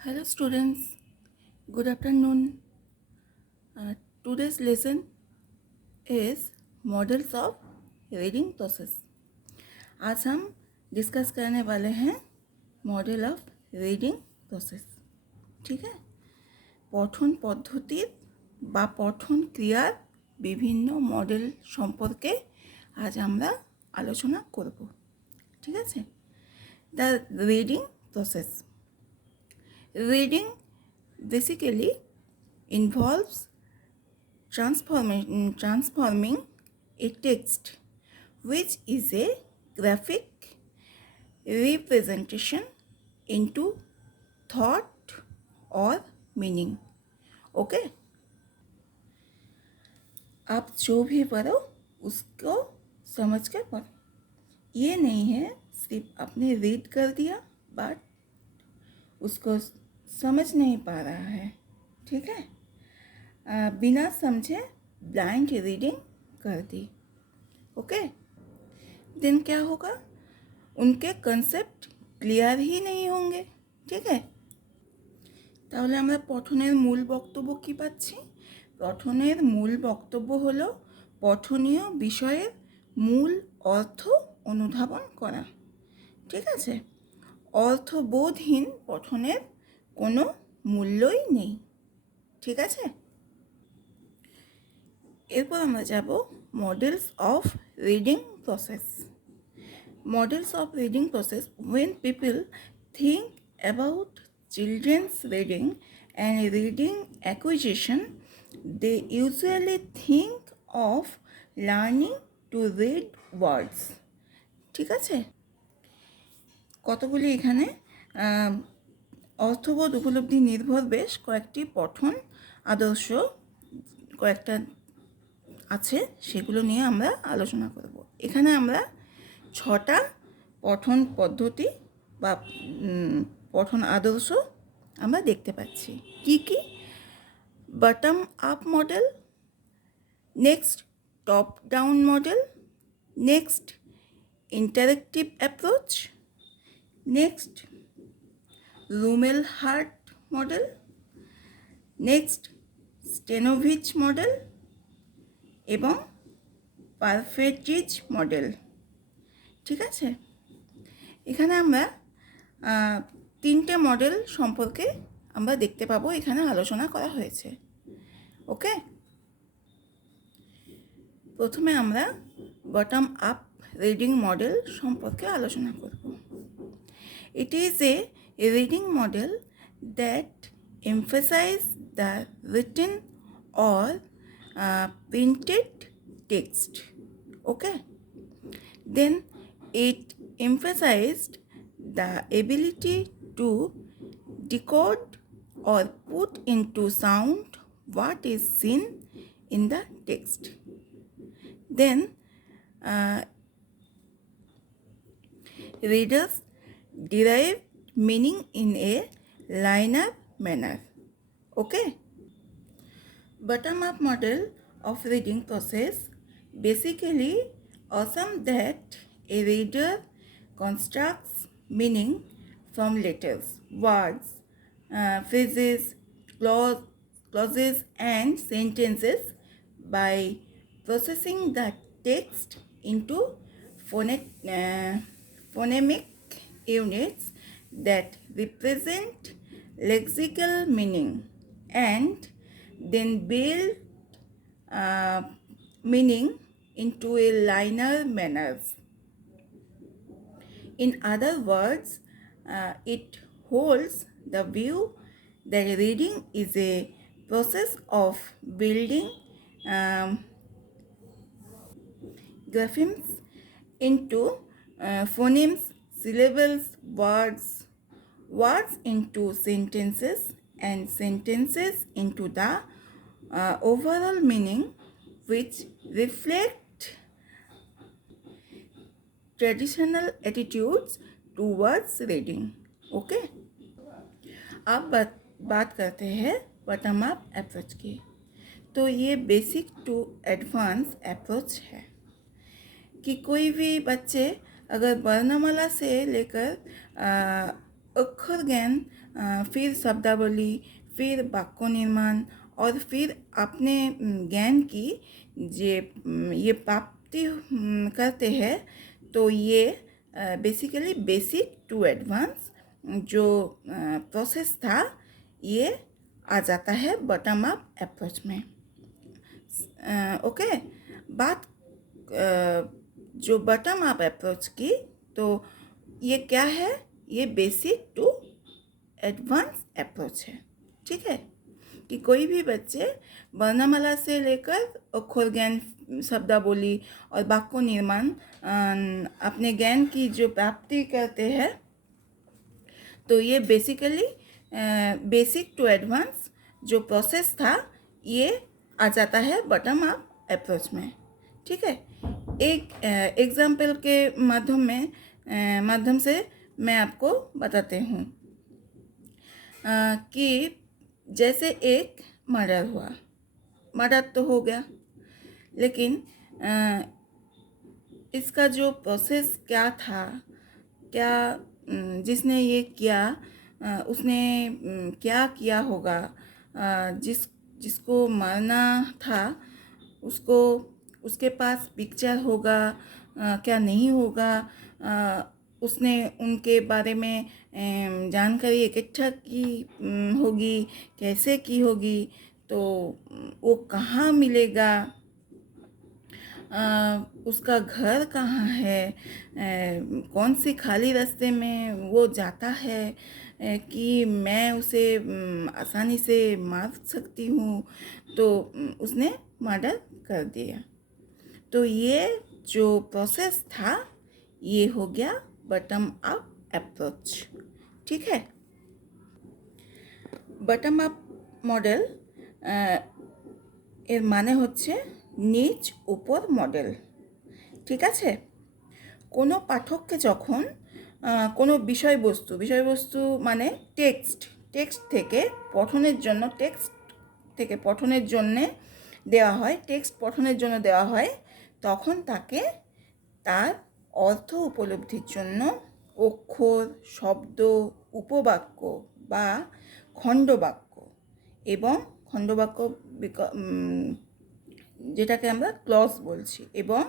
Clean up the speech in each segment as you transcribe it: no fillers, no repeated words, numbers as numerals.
Hello students, good afternoon. Today's lesson is models of reading process. आज हम discuss करने वाले हैं मॉडल ऑफ रीडिंग प्रोसेस। ठीक है, পঠন পদ্ধতির বা পঠন ক্রিয়ার বিভিন্ন মডেল সম্পর্কে আজ আমরা আলোচনা করব। ঠিক আছে, the reading process. Reading basically involves transforming a text which is a graphic representation into thought or meaning. Okay, आप जो भी पढ़ो उसको समझ कर पढ़ो। ये नहीं है सिर्फ आपने रीड कर दिया बट उसको समझ नहीं पा रहा है। ठीक है, बिना समझे ब्लाइंड रीडिंग कर दी। ओके, देन क्या होगा, उनके कन्सेप्ट क्लियर ही नहीं होंगे। ठीक है, তাহলে আমরা পঠনের মূল বক্তব্য কি পাচ্ছি? পঠনের মূল বক্তব্য হলো পঠনীয় বিষয়ের মূল অর্থ অনুধাবন করা। ঠিক আছে, অর্থবোধহীন পঠনের কোনো মূল্যই নেই। ঠিক আছে, এরপর আমরা যাব models of reading process. Models of reading process, when people think about children's reading and reading acquisition, they usually think of learning to read words. ঠিক আছে, কতগুলি এখানে অর্থবোধ উপলব্ধি নির্ভর বেশ কয়েকটি পঠন আদর্শ কয়েকটা আছে, সেগুলো নিয়ে আমরা আলোচনা করব। এখানে আমরা 6টা পঠন পদ্ধতি বা পঠন আদর্শ আমরা দেখতে পাচ্ছি। কি কি? Bottom up model, next top down model, next interactive approach, next Rumelhart model, next Stanovich model এবং পারফেটিজ মডেল। ঠিক আছে, এখানে আমরা 3টে মডেল সম্পর্কে আমরা দেখতে পাবো, এখানে আলোচনা করা হয়েছে। ওকে, প্রথমে আমরা বটম আপ রিডিং মডেল সম্পর্কে আলোচনা করব। It is a reading model that emphasize the written or printed text. Okay, then it emphasized the ability to decode or put into sound what is seen in the text. Then readers derive meaning in a linear manner. Okay, bottom up model of reading process basically assumes that a reader constructs meaning from letters, words, phrases, clauses and sentences by processing the text into phonemic units that represent lexical meaning and then build meaning into a linear manner. In other words, it holds the view that reading is a process of building graphemes into phonemes, syllables, words into sentences, and sentences into the overall meaning, which reflect traditional attitudes towards reading. Okay, अब बात करते हैं button up approach की। तो ये basic to advance approach है कि कोई भी बच्चे अगर वर्णमाला से लेकर अक्षर ज्ञान, फिर शब्दावली, फिर वाक्य निर्माण और फिर अपने ज्ञान की ये प्राप्ति करते हैं। तो ये बेसिकली बेसिक टू एडवांस जो प्रोसेस था ये आ जाता है बॉटम अप अप्रोच में। ओके, बात जो बॉटम अप अप्रोच की, तो ये क्या है? ये बेसिक टू एडवांस अप्रोच है। ठीक है, कि कोई भी बच्चे वर्णमाला से लेकर अक्षर ज्ञान, शब्दावली और वाक्य निर्माण अपने ज्ञान की जो प्राप्ति करते हैं, तो ये बेसिकली बेसिक टू एडवांस जो प्रोसेस था ये आ जाता है बॉटम अप अप्रोच में। ठीक है, एक एग्जाम्पल के माध्यम से मैं आपको बताती हूँ कि जैसे एक मर्डर हुआ, मर्डर तो हो गया, लेकिन इसका जो प्रोसेस क्या था, क्या जिसने ये किया उसने क्या किया होगा, जिसको मारना था उसको, उसके पास पिक्चर होगा क्या नहीं होगा, उसने उनके बारे में जानकारी इकट्ठा की होगी, कैसे की होगी, तो वो कहाँ मिलेगा, उसका घर कहाँ है, कौन सी खाली रास्ते में वो जाता है कि मैं उसे आसानी से मार सकती हूँ, तो उसने मर्डर कर दिया। तो ये जो प्रोसेस था ये हो गया बॉटम अप अप्रोच। ठीक है, बॉटम अप मॉडल এর মানে হচ্ছে নিচ উপর মডেল। ঠিক আছে, কোনো পাঠককে যখন কোনো বিষয়বস্তু মানে টেক্সট থেকে পঠনের জন্যে দেওয়া হয়, টেক্সট পঠনের জন্য দেওয়া হয়, তখন তাকে তার অর্থ উপলব্ধির জন্য অক্ষর, শব্দ, উপবাক্য বা খণ্ডবাক্য এবং খণ্ডবাক্য যেটাকে আমরা ক্লজ বলছি, এবং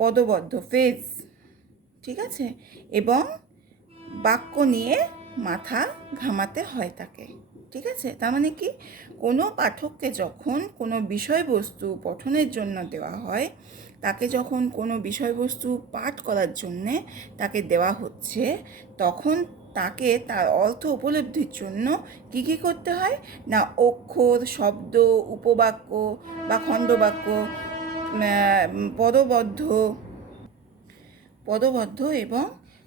পদবদ্ধ ফ্রেজ, ঠিক আছে, এবং বাক্য নিয়ে মাথা ঘামাতে হয় তাকে। ঠিক আছে, তার মানে কি, কোনো পাঠককে যখন কোনো বিষয়বস্তু পঠনের জন্য দেওয়া হয়, তাকে যখন কোনো বিষয়বস্তু পাঠ করার জন্যে তাকে দেওয়া হচ্ছে, তখন তাকে তার অর্থ উপলব্ধির জন্য কী কী করতে হয় না, অক্ষর, শব্দ, উপবাক্য বা খণ্ডবাক্য, পদবদ্ধ এবং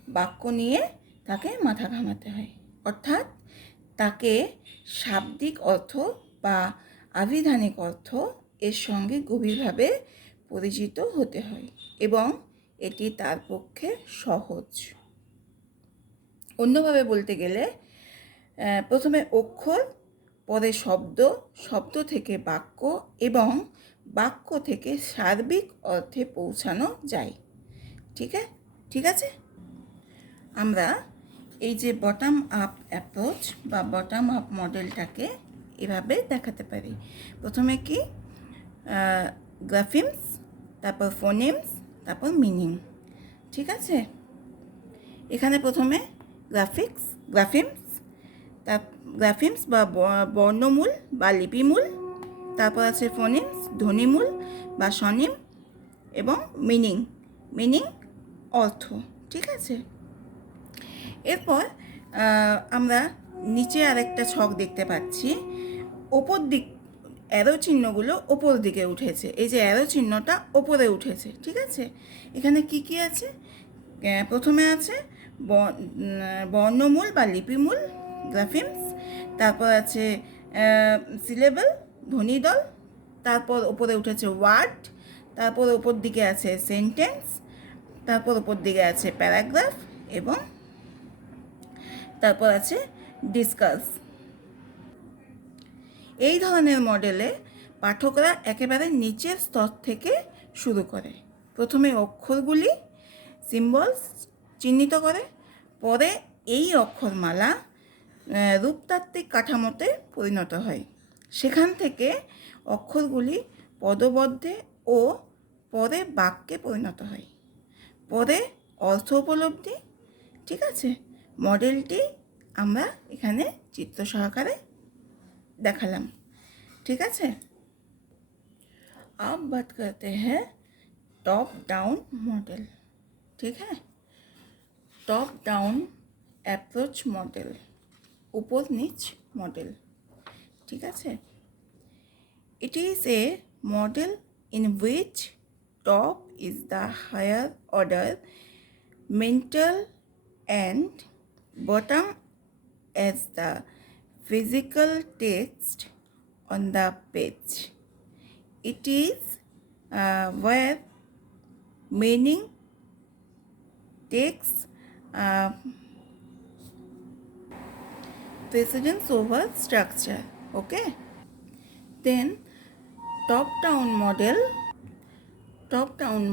বাক্য নিয়ে তাকে মাথা ঘামাতে হয়। অর্থাৎ তাকে শাব্দিক অর্থ বা আভিধানিক অর্থ এর সঙ্গে গভীরভাবে পরিচিত হতে হয়, এবং এটি তার পক্ষে সহজ। অন্যভাবে বলতে গেলে প্রথমে অক্ষর, পরে শব্দ থেকে বাক্য এবং বাক্য থেকে সার্বিক অর্থে পৌঁছানো যায়। ঠিক আছে, আমরা এই যে বটম আপ অ্যাপ্রোচ বা বটম আপ মডেলটাকে এভাবে দেখাতে পারি। প্রথমে কি, গ্রাফিমস, তারপর ফোনেমস, তারপর মিনিং। ঠিক আছে, এখানে প্রথমে গ্রাফিমস বা বর্ণমূল বা লিপিমূল, তারপর আছে ফোনেমস, ধ্বনিমূল বা স্বনিম, এবং মিনিং অর্থ। ঠিক আছে, এরপর আমরা নিচে আরেকটা ছক দেখতে পাচ্ছি, ওপর দিক অ্যারো চিহ্নগুলো ওপর দিকে উঠেছে, এই যে অ্যারো চিহ্নটা ওপরে উঠেছে। ঠিক আছে, এখানে কি কি আছে? প্রথমে আছে বর্ণমূল বা লিপিমূল, গ্রাফিমস, তারপর আছে সিলেবল, ধ্বনিদল, তারপর ওপরে উঠেছে ওয়ার্ড, তারপর ওপর দিকে আছে সেন্টেন্স, তারপর ওপর দিকে আছে প্যারাগ্রাফ, এবং তারপর আছে ডিসকাস। এই ধরনের মডেলে পাঠকরা একেবারে নিচের স্তর থেকে শুরু করে। প্রথমে অক্ষরগুলি, সিম্বলস চিহ্নিত করে, পরে এই অক্ষরমালা রূপতাত্ত্বিক কাঠামোতে পরিণত হয়। সেখান থেকে অক্ষরগুলি পদবদ্ধে ও পরে বাক্যে পরিণত হয়, পরে অর্থ উপলব্ধি। ঠিক আছে, মডেলটি আমরা এখানে চিত্র সহকারে দেখালাম। ठीक है। अब बात करते हैं टॉप डाउन मॉडल। ठीक है, टॉप डाउन अप्रोच मॉडल, ऊपर नीच मॉडल। ठीक है, it is a model in which top is the higher order mental and bottom as the physical text on the page. It is where meaning takes precedence over structure. Okay. Then top-down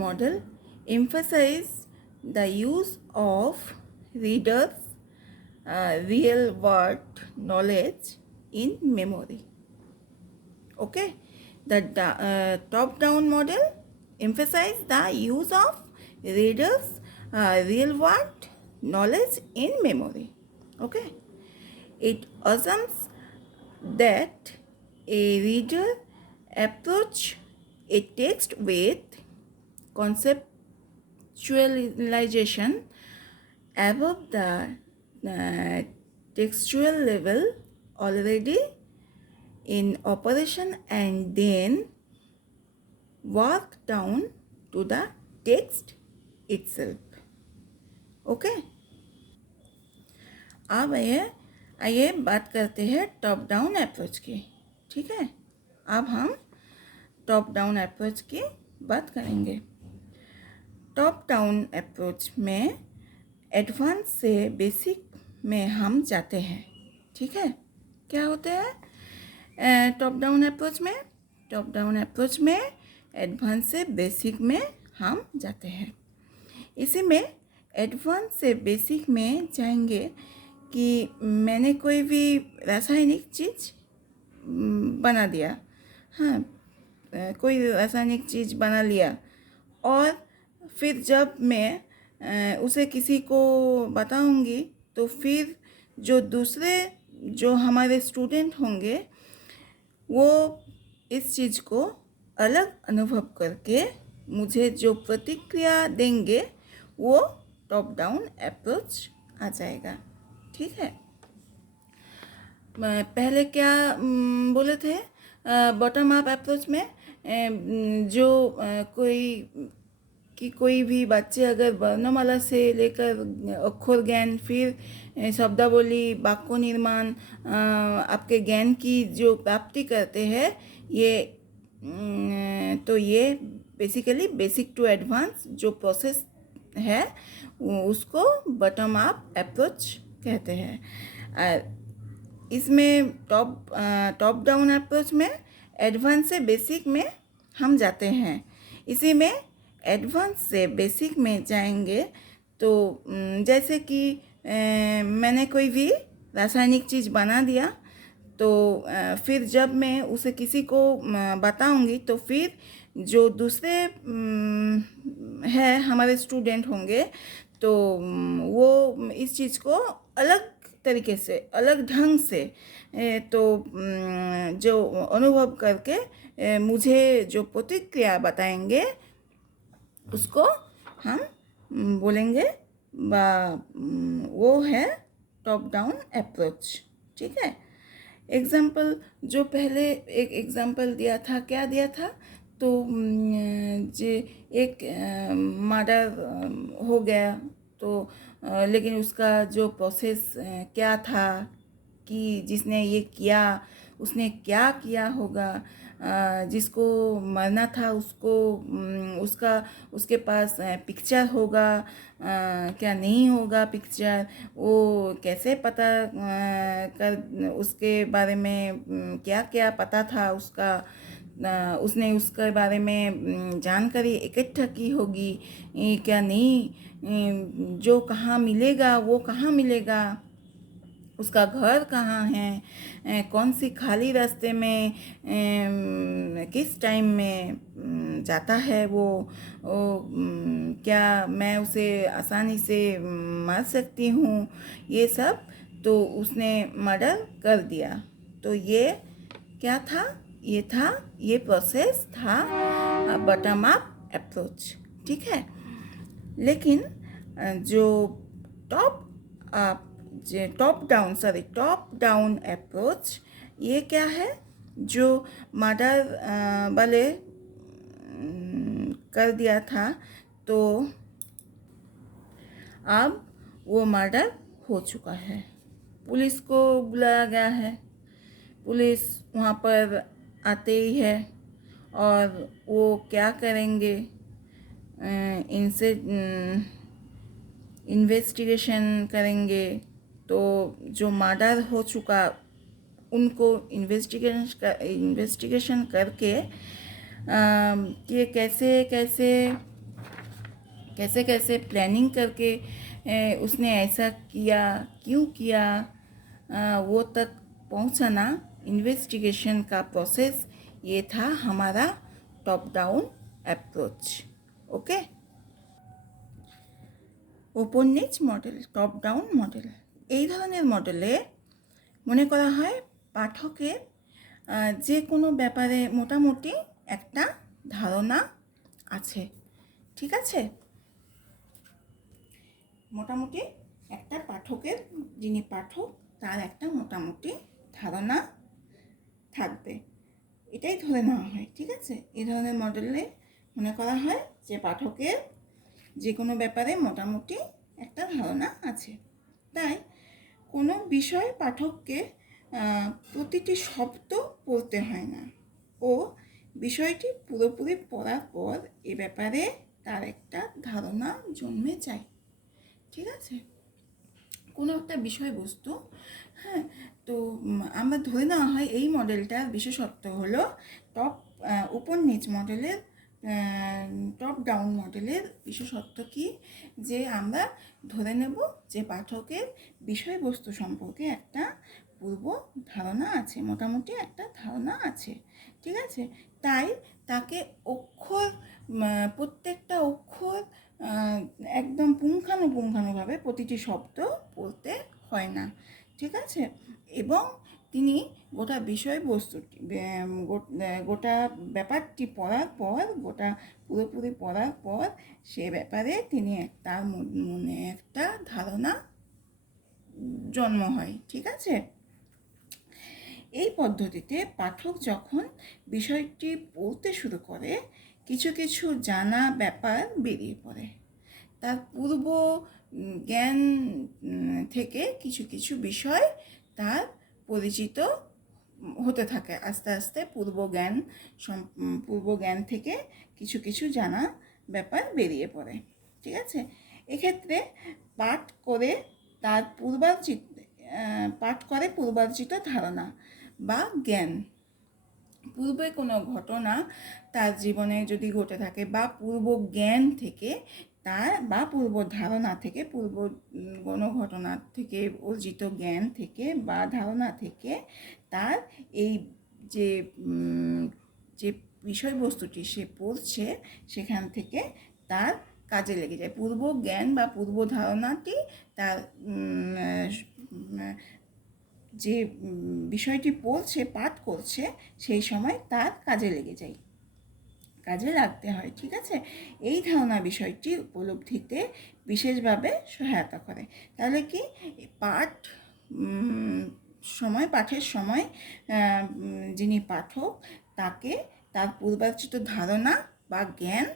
model emphasizes the use of readers' real world knowledge in memory. Okay, the top-down model emphasizes the use of readers' real world knowledge in memory. Okay, it assumes that a reader approach a text with conceptualization above the textual level already in operation and then work down to the text itself. Okay, अब आइए बात करते हैं top down approach की। ठीक है, अब हम टॉप डाउन अप्रोच की बात करेंगे। टॉप डाउन अप्रोच में एडवांस से बेसिक में हम जाते हैं। ठीक है, क्या होता है टॉप डाउन अप्रोच में? टॉप डाउन अप्रोच में एडवांस से बेसिक में हम जाते हैं। इसी में एडवांस से बेसिक में जाएंगे कि मैंने कोई भी रासायनिक चीज़ बना दिया। हाँ, कोई रासायनिक चीज़ बना लिया और फिर जब मैं उसे किसी को बताऊंगी तो फिर जो हमारे स्टूडेंट होंगे वो इस चीज़ को अलग अनुभव करके मुझे जो प्रतिक्रिया देंगे वो टॉप डाउन अप्रोच आ जाएगा। ठीक है, पहले क्या बोले थे बॉटम अप अप्रोच में जो कोई भी बच्चे अगर वर्णमाला से लेकर अक्षर ज्ञान, फिर शब्दावली, वाक्य निर्माण, आपके ज्ञान की जो प्राप्ति करते हैं, ये तो ये बेसिकली बेसिक टू एडवांस जो प्रोसेस है उसको बॉटम अप अप्रोच कहते हैं। इसमें टॉप डाउन अप्रोच में एडवांस से बेसिक में हम जाते हैं। इसी में एडवांस से बेसिक में जाएंगे तो जैसे कि मैंने कोई भी रासायनिक चीज़ बना दिया तो फिर जब मैं उसे किसी को बताऊंगी तो फिर जो दूसरे है हमारे स्टूडेंट होंगे तो वो इस चीज़ को अलग तरीके से, अलग ढंग से तो जो अनुभव करके मुझे जो प्रतिक्रिया बताएंगे उसको हम बोलेंगे वो है टॉप डाउन अप्रोच। ठीक है, एग्जाम्पल जो पहले एक एग्जाम्पल दिया था, क्या दिया था तो जे एक मर्डर हो गया तो लेकिन उसका जो प्रोसेस क्या था कि जिसने ये किया उसने क्या किया होगा, जिसको मरना था उसके पास पिक्चर होगा क्या नहीं होगा पिक्चर, वो कैसे पता कर उसके बारे में क्या क्या पता था उसका, उसने उसके बारे में जानकारी इकट्ठा की होगी क्या नहीं, जो कहाँ मिलेगा वो कहाँ मिलेगा, उसका घर कहाँ है, कौन सी खाली रास्ते में किस टाइम में जाता है क्या मैं उसे आसानी से मार सकती हूँ, ये सब। तो उसने मर्डर कर दिया। तो ये क्या था, ये प्रोसेस था बॉटम अप अप्रोच। ठीक है। लेकिन जो top up top down approach, ये क्या है, जो मर्डर वाले कर दिया था, तो अब वो मर्डर हो चुका है, पुलिस को बुलाया गया है, पुलिस वहाँ पर आते ही है और वो क्या करेंगे, इनसे इन्वेस्टिगेशन करेंगे। तो जो मर्डर हो चुका उनको इन्वेस्टिगेशन करके कि कैसे कैसे प्लानिंग करके उसने ऐसा किया, क्यों किया, वो तक पहुंचाना, इन्वेस्टिगेशन का प्रोसेस, ये था हमारा टॉप डाउन अप्रोच। ओके। ওপর নিচ মডেল, টপ ডাউন মডেল, এই ধরনের মডেলে মনে করা হয় পাঠকের যে কোনো ব্যাপারে মোটামুটি একটা ধারণা আছে। ঠিক আছে, মোটামুটি একটা পাঠকের, যিনি পাঠক তার একটা মোটামুটি ধারণা থাকবে, এটাই ধরে নেওয়া হয়। ঠিক আছে, এই ধরনের মডেলে মনে করা হয় যে পাঠকের যে কোনো ব্যাপারে মোটামুটি একটা ধারণা আছে। তাই কোনো বিষয় পাঠককে প্রতিটি শব্দ পড়তে হয় না, ও বিষয়টি পুরোপুরি পড়ার পর এ ব্যাপারে তার একটা ধারণা জন্মে যায়। ঠিক আছে, কোনো একটা বিষয়বস্তু, হ্যাঁ, তো আমরা ধরে নেওয়া হয় এই মডেলটার বিশেষত্ব হলো উপর নিচ মডেলের, টপ ডাউন মডেলের বিশেষত্ব কি, যে আমরা ধরে নেব যে পাঠকের বিষয়বস্তু সম্পর্কে একটা পূর্ব ধারণা আছে, মোটামুটি একটা ধারণা আছে। ঠিক আছে, তাই তাকে প্রত্যেকটা অক্ষর একদম পুঙ্খানুপুঙ্খানুভাবে প্রতিটি শব্দ পড়তে হয় না। ঠিক আছে, এবং তিনি গোটা বিষয়বস্তুটি, গোটা ব্যাপারটি পড়ার পর, পুরোপুরি পড়ার পর সে ব্যাপারে তার মনে একটা ধারণা জন্ম হয়। ঠিক আছে, এই পদ্ধতিতে পাঠক যখন বিষয়টি পড়তে শুরু করে কিছু কিছু জানা ব্যাপার বেরিয়ে পড়ে, তার পূর্ব জ্ঞান থেকে কিছু কিছু বিষয় তার পরিচিত হতে থাকে, আস্তে আস্তে পূর্ব জ্ঞান থেকে কিছু কিছু জানা ব্যাপার বেরিয়ে পড়ে। ঠিক আছে, এক্ষেত্রে পাঠ করে পূর্বার্জিত ধারণা বা জ্ঞান, পূর্বে কোনো ঘটনা তার জীবনে যদি ঘটে থাকে বা পূর্ব জ্ঞান থেকে বা পূর্ব ধারণা থেকে, পূর্ব কোনো ঘটনা থেকে অর্জিত জ্ঞান থেকে বা ধারণা থেকে তার এই যে বিষয়বস্তুটি সে পড়ছে সেখান থেকে তার কাজে লেগে যায়। পূর্ব জ্ঞান বা পূর্ব ধারণাটি তার যে বিষয়টি পড়ছে, পাঠ করছে, সেই সময় তার কাজে লেগে যায়, কাজে লাগতে হয়। ঠিক আছে, এই ধারণা বিষয়টি উপলব্ধিতে বিশেষভাবে সহায়তা করে। তাহলে কি পাঠের সময় যিনি পাঠক তাকে তার পূর্বার্জিত ধারণা বা জ্ঞান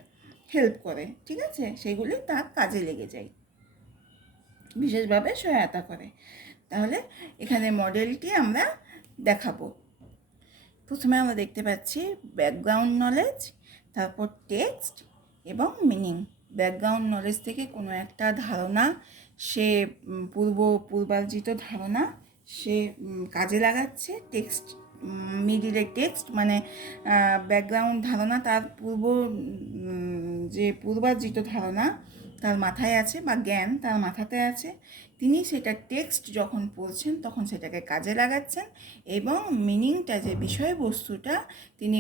হেল্প করে। ঠিক আছে, সেগুলি তার কাজে লেগে যায়, বিশেষভাবে সহায়তা করে। তাহলে এখানে মডেলটি আমরা দেখাবো। প্রথমে আমরা দেখতে পাচ্ছি ব্যাকগ্রাউন্ড নলেজ, তারপর টেক্সট এবং মিনিং। ব্যাকগ্রাউন্ড নলেজ থেকে কোনো একটা ধারণা পূর্বার্জিত ধারণা সে কাজে লাগাচ্ছে, মিডিলের টেক্সট মানে ব্যাকগ্রাউন্ড ধারণা তার যে পূর্বার্জিত ধারণা তার মাথায় আছে বা জ্ঞান তার মাথাতে আছে, তিনি সেটা টেক্সট যখন পড়ছেন তখন সেটাকে কাজে লাগাচ্ছেন এবং মিনিংটা যে বিষয়বস্তুটা তিনি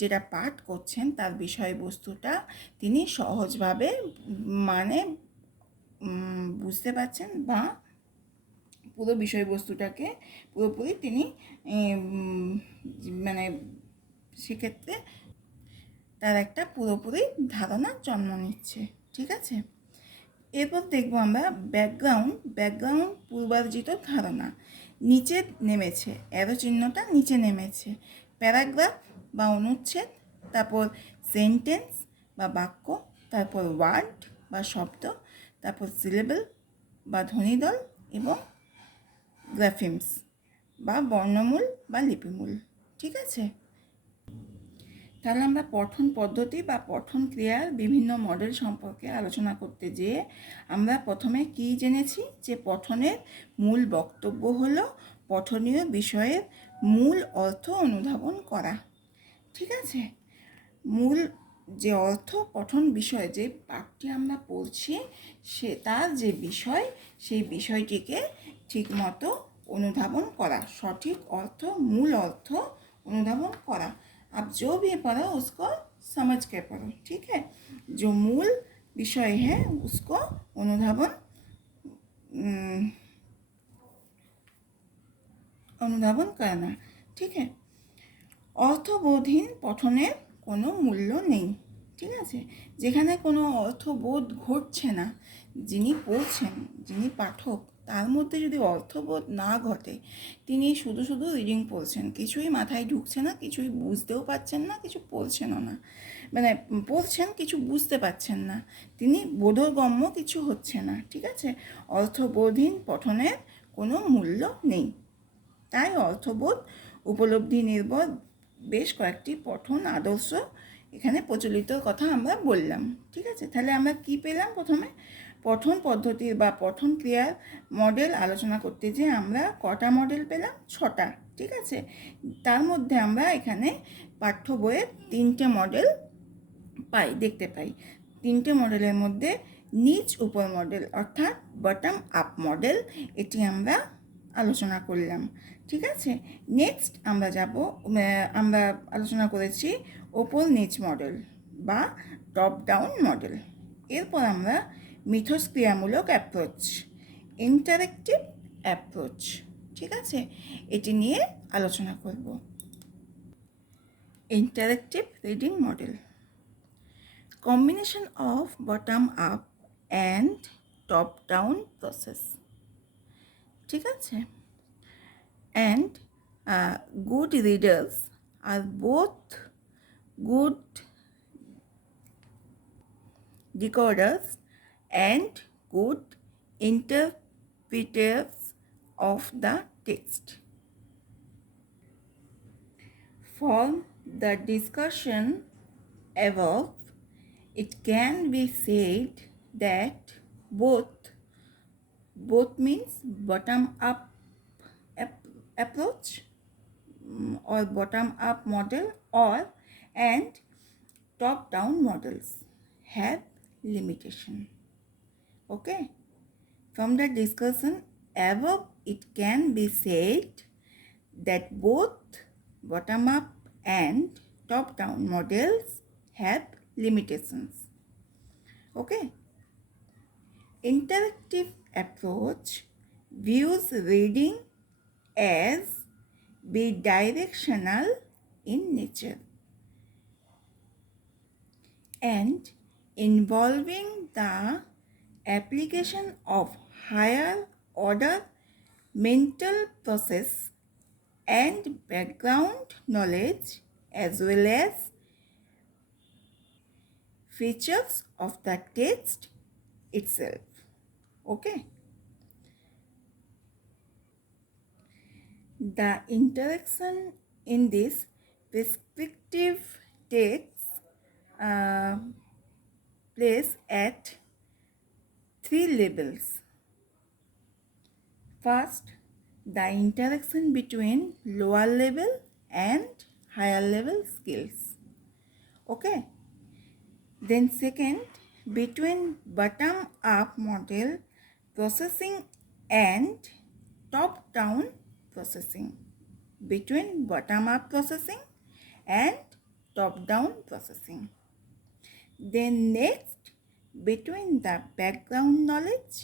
যেটা পাঠ করছেন তার বিষয়বস্তুটা তিনি সহজভাবে মানে বুঝতে পারছেন বা পুরো বিষয়বস্তুটাকে পুরোপুরি তিনি মানে সেক্ষেত্রে তার একটা পুরোপুরি ধারণা জন্ম নিচ্ছে। ঠিক আছে, এরপর দেখবো আমরা ব্যাকগ্রাউন্ড পূর্বার্জিত ধারণা। নিচে নেমেছে, অ্যারো চিহ্নটা নিচে নেমেছে, প্যারাগ্রাফ বা অনুচ্ছেদ, তারপর সেন্টেন্স বা বাক্য, তারপর ওয়ার্ড বা শব্দ, তারপর সিলেবল বা ধ্বনিদল এবং গ্রাফিমস বা বর্ণমূল বা লিপিমূল। ঠিক আছে, তাহলে আমরা পঠন পদ্ধতি বা পঠন ক্রিয়ার বিভিন্ন মডেল সম্পর্কে আলোচনা করতে যেয়ে আমরা প্রথমে কি জেনেছি যে পঠনের মূল বক্তব্য হলো পঠনীয় বিষয়ের মূল অর্থ অনুধাবন করা। ঠিক আছে, মূল যে অর্থ পঠন বিষয় যে পাঠটি আমরা পড়ছি সে তার যে বিষয় সেই বিষয়টিকে ঠিকমতো অনুধাবন করা, সঠিক অর্থ মূল অর্থ अनुधावन करा। आप जो भी पढ़ो उसको समझ के पढ़ो। ठीक है, जो मूल विषय है उसको अनुधावन अनुधावन करना। ठीक है, অর্থবোধহীন পঠনের কোনো মূল্য নেই। ঠিক আছে, যেখানে কোনো অর্থবোধ ঘটছে না, যিনি পড়ছেন যিনি পাঠক তার মধ্যে যদি অর্থবোধ না ঘটে, তিনি শুধু শুধু রিডিং পড়ছেন, কিছুই মাথায় ঢুকছে না, কিছুই বুঝতেও পারছেন না, কিছু পড়ছেনও না, মানে পড়ছেন কিছু বুঝতে পারছেন না, তিনি বোধগম্য কিছু হচ্ছে না। ঠিক আছে, অর্থবোধহীন পঠনের কোনো মূল্য নেই। তাই অর্থবোধ উপলব্ধি নির্ভর বেশ কয়েকটি পঠন আদর্শ এখানে প্রচলিত কথা আমরা বললাম। ঠিক আছে, তাহলে আমরা কি পেলাম? প্রথমে পঠন পদ্ধতির বা পঠন ক্রিয়ার মডেল আলোচনা করতে যে আমরা কটা মডেল পেলাম? 6টা। ঠিক আছে, তার মধ্যে আমরা এখানে পাঠ্য বইয়ের 3টে মডেল দেখতে পাই। 3টে মডেলের মধ্যে নিচ উপর মডেল অর্থাৎ বটম আপ মডেল, এটি আমরা আলোচনা করলাম। ঠিক আছে, নেক্সট আমরা আলোচনা করেছি ওপর নিচ মডেল বা টপ ডাউন মডেল। এরপর আমরা মিথস্ক্রিয়ামূলক অ্যাপ্রোচ, ইন্টারেক্টিভ অ্যাপ্রোচ, ঠিক আছে, এটি নিয়ে আলোচনা করব। Interactive reading model, combination of bottom up and top down process। ঠিক আছে, and good readers are both good decoders and good interpreters of the text। From the discussion above, it can be said that both means bottom up approach or bottom up model or and top down models have limitation। Okay, from the discussion above it can be said that both bottom up and top down models have limitations। Okay, interactive approach views reading as bidirectional in nature and involving the application of higher order mental process and background knowledge as well as features of the text itself। Okay, the interaction in this prescriptive text place at 3 levels. First, the interaction between lower level and higher level skills. Okay. Then second, between bottom up model processing and top down processing. Between bottom up processing and top down processing. Then next, between the background knowledge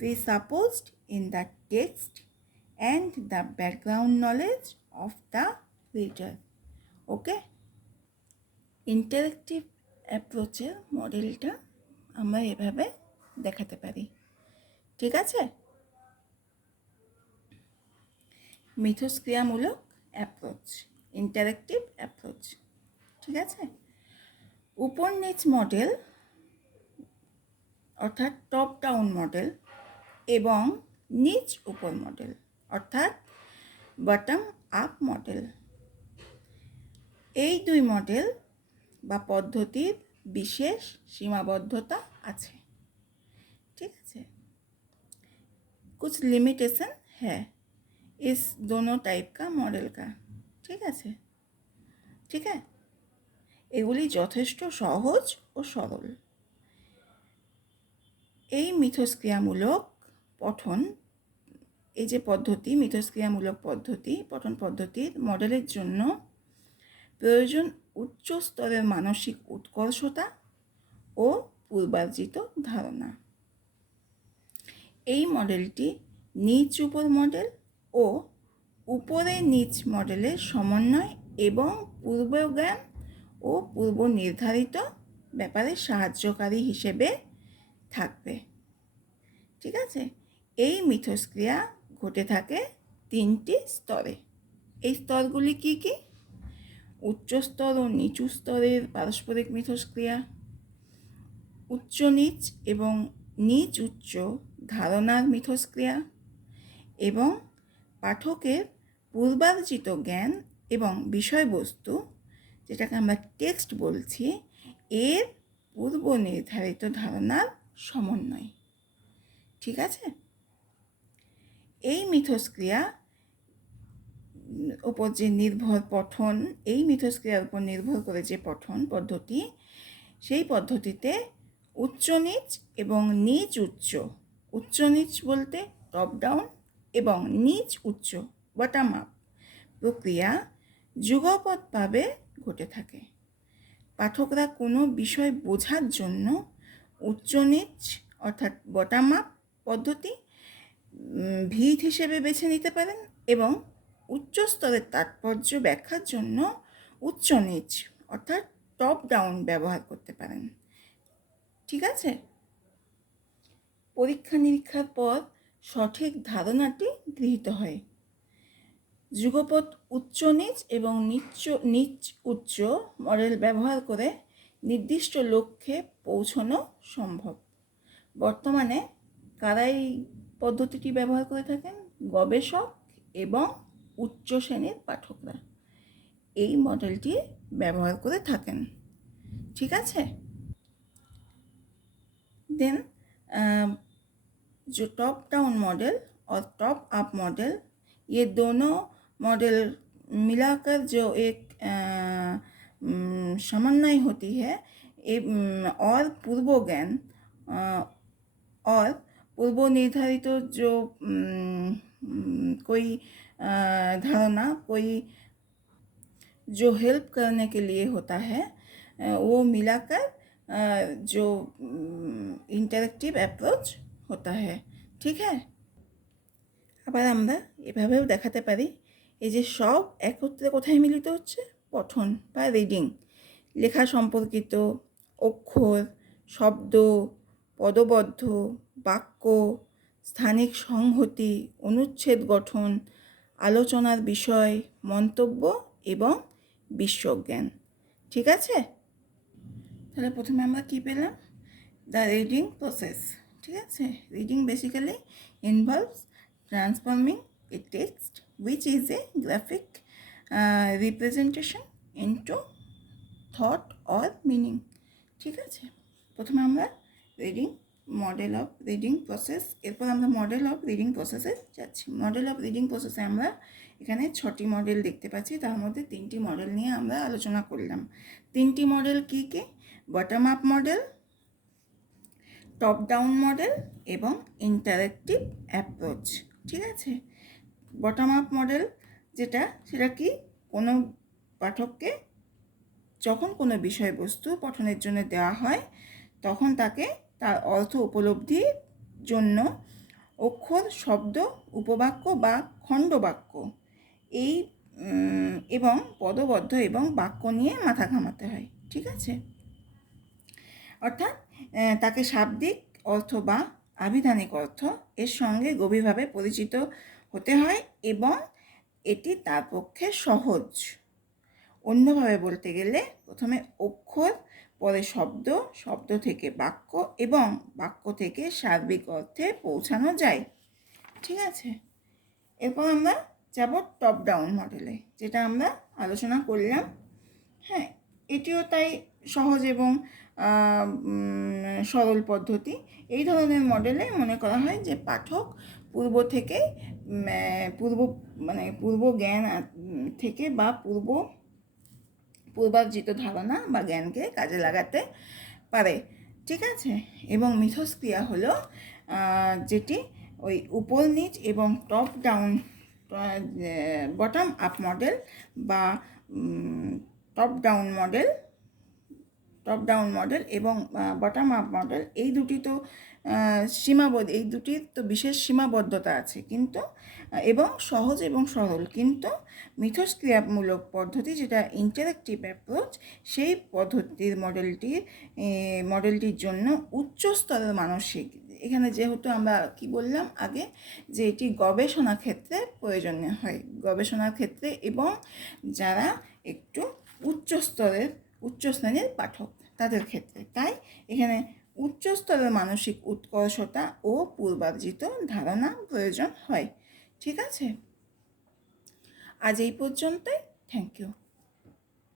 presupposed in the text and the background knowledge of the reader. Okay. Interactive অ্যাপ্রোচের মডেলটা আমরা এভাবে দেখাতে পারি। ঠিক আছে। মিথস্ক্রিয়ামূলক approach, interactive approach. ঠিক আছে। উপর নিচ মডেল অর্থাৎ টপ ডাউন মডেল এবং নিচ উপর মডেল অর্থাৎ বটম আপ মডেল, এই দুই মডেল বা পদ্ধতির বিশেষ সীমাবদ্ধতা আছে। ठीक है। कुछ लिमिटेशन है इस दोनों टाइप का मॉडल का। ठीक है। ठीक है। এগুলি যথেষ্ট সহজ ও সরল। এই মিথস্ক্রিয়ামূলক পঠন, এই যে পদ্ধতি মিথস্ক্রিয়ামূলক পদ্ধতি পঠন পদ্ধতির মডেলের জন্য প্রয়োজন উচ্চ স্তরের মানসিক উৎকর্ষতা ও পূর্বার্জিত ধারণা। এই মডেলটি নিচ উপর মডেল ও উপরে নিচ মডেলের সমন্বয় এবং পূর্বজ্ঞান ও পূর্ব নির্ধারিত ব্যাপারে সাহায্যকারী হিসেবে থাকবে। ঠিক আছে। এই মিথস্ক্রিয়া ঘটে থাকে তিনটি স্তরে। এই স্তরগুলি কি কি? উচ্চ স্তর ও নিচু স্তরের পারস্পরিক মিথস্ক্রিয়া, উচ্চ নিচ এবং নিচ উচ্চ ধারণার মিথস্ক্রিয়া এবং পাঠকের পূর্বার্জিত জ্ঞান এবং বিষয়বস্তু, যেটাকে আমরা টেক্সট বলছি, এর পূর্ব নির্ধারিত ধারণার সমন্বয়। ঠিক আছে। এই মিথস্ক্রিয়া উপর যে নির্ভর পঠন, এই মিথস্ক্রিয়ার উপর নির্ভর করে যে পঠন পদ্ধতি, সেই পদ্ধতিতে উচ্চ নিচ এবং নিচ উচ্চ, উচ্চ নিচ বলতে টপ ডাউন এবং নিচ উচ্চ বটম আপ প্রক্রিয়া যুগপৎভাবে ঘটে থাকে। পাঠকরা কোনো বিষয় বোঝার জন্য উচ্চ নিচ অর্থাৎ বটম আপ পদ্ধতি ভিত হিসেবে বেছে নিতে পারেন এবং উচ্চ স্তরের তাৎপর্য ব্যাখ্যার জন্য উচ্চ নিচ অর্থাৎ টপ ডাউন ব্যবহার করতে পারেন। ঠিক আছে। পরীক্ষা নিরীক্ষার পর সঠিক ধারণাটি গৃহীত হয়। যুগপৎ উচ্চ নিচ এবং নিচ উচ্চ মডেল ব্যবহার করে নির্দিষ্ট লক্ষ্যে পৌঁছানো সম্ভব। বর্তমানে কারা এই পদ্ধতিটি ব্যবহার করে থাকেন? গবেষক এবং উচ্চ শ্রেণীর পাঠকরা এই মডেলটি ব্যবহার করে থাকেন। ঠিক আছে। देन जो टॉप डाउन मॉडल और टॉप अप मॉडल, ये दोनों मॉडल मिलाकर जो एक समन्वय होती है और पूर्व ज्ञान और पूर्व निर्धारित जो कोई धारणा, कोई जो हेल्प करने के लिए होता है, वो मिलाकर जो ইন্টারেক্টিভ অ্যাপ্রোচ হতে হয়। ঠিক আছে। আবার আমরা এভাবেও দেখাতে পারি, এই যে সব একত্রে কোথায় মিলিত হচ্ছে? পঠন বা রিডিং, লেখা সম্পর্কিত অক্ষর, শব্দ, পদবদ্ধ, বাক্য, স্থানিক সংহতি, অনুচ্ছেদ গঠন, আলোচনার বিষয়, মন্তব্য এবং বিশ্বজ্ঞান। ঠিক আছে। তাহলে প্রথমে আমরা কী পেলাম? The reading process. ঠিক আছে। Reading basically involves transforming A text which is a graphic representation into thought or meaning। ঠিক আছে। প্রথমে আমরা reading model of reading process. এরপর আমরা মডেল অফ রিডিং প্রসেসে যাচ্ছি। মডেল অফ রিডিং প্রসেসে আমরা এখানে 6টি মডেল দেখতে পাচ্ছি, তার মধ্যে 3টি মডেল নিয়ে আমরা আলোচনা করলাম। 3টি মডেল কী কী? Bottom up model, top down model এবং ইন্টারেক্টিভ অ্যাপ্রোচ। ঠিক আছে, বটম আপ মডেল সেটা কি, কোনো পাঠককে যখন কোনো বিষয়বস্তু পঠনের জন্য দেওয়া হয় তখন তাকে তার অর্থ উপলব্ধির জন্য অক্ষর, শব্দ, উপবাক্য বা খণ্ডবাক্য এই এবং পদবদ্ধ এবং বাক্য নিয়ে মাথা ঘামাতে হয়। ঠিক আছে, অর্থাৎ তাকে শাব্দিক অর্থ বা আভিধানিক অর্থ এর সঙ্গে গভীরভাবে পরিচিত হতে হয় এবং এটি তার পক্ষে সহজ। অন্যভাবে বলতে গেলে প্রথমে অক্ষর, পরে শব্দ, শব্দ থেকে বাক্য এবং বাক্য থেকে সার্বিক অর্থে পৌঁছানো যায়। ঠিক আছে, এরপর আমরা যাব টপ ডাউন মডেলে, যেটা আমরা আলোচনা করলাম। হ্যাঁ, এটিও তাই সহজ এবং সরল পদ্ধতি। এই ধরনের মডেলে মনে করা হয় যে পাঠক পূর্ব জ্ঞান থেকে বা পূর্বার্জিত ধারণা বা জ্ঞানকে কাজে লাগাতে পারে। ঠিক আছে, এবং মিথস্ক্রিয়া হলো যেটি ওই উপর নিচ এবং top down, bottom up model বা টপ ডাউন মডেল এবং বটম আপ মডেল এই দুটির তো বিশেষ সীমাবদ্ধতা আছে, কিন্তু এবং সহজ এবং সরল, কিন্তু মিথস্ক্রিয়ামূলক পদ্ধতি যেটা ইন্টারেক্টিভ অ্যাপ্রোচ, সেই পদ্ধতির মডেলটির জন্য উচ্চ স্তরের মানসিক, এখানে যেহেতু আমরা কি বললাম আগে যে এটি গবেষণার ক্ষেত্রে প্রয়োজনীয় হয়, গবেষণার ক্ষেত্রে এবং যারা একটু উচ্চ শ্রেণীর পাঠক তাদের ক্ষেত্রে, তাই এখানে উচ্চ স্তরের মানসিক উৎকর্ষতা ও পূর্বার্জিত ধারণা প্রয়োজন হয়। ঠিক আছে, আজ এই পর্যন্তই। Thank you.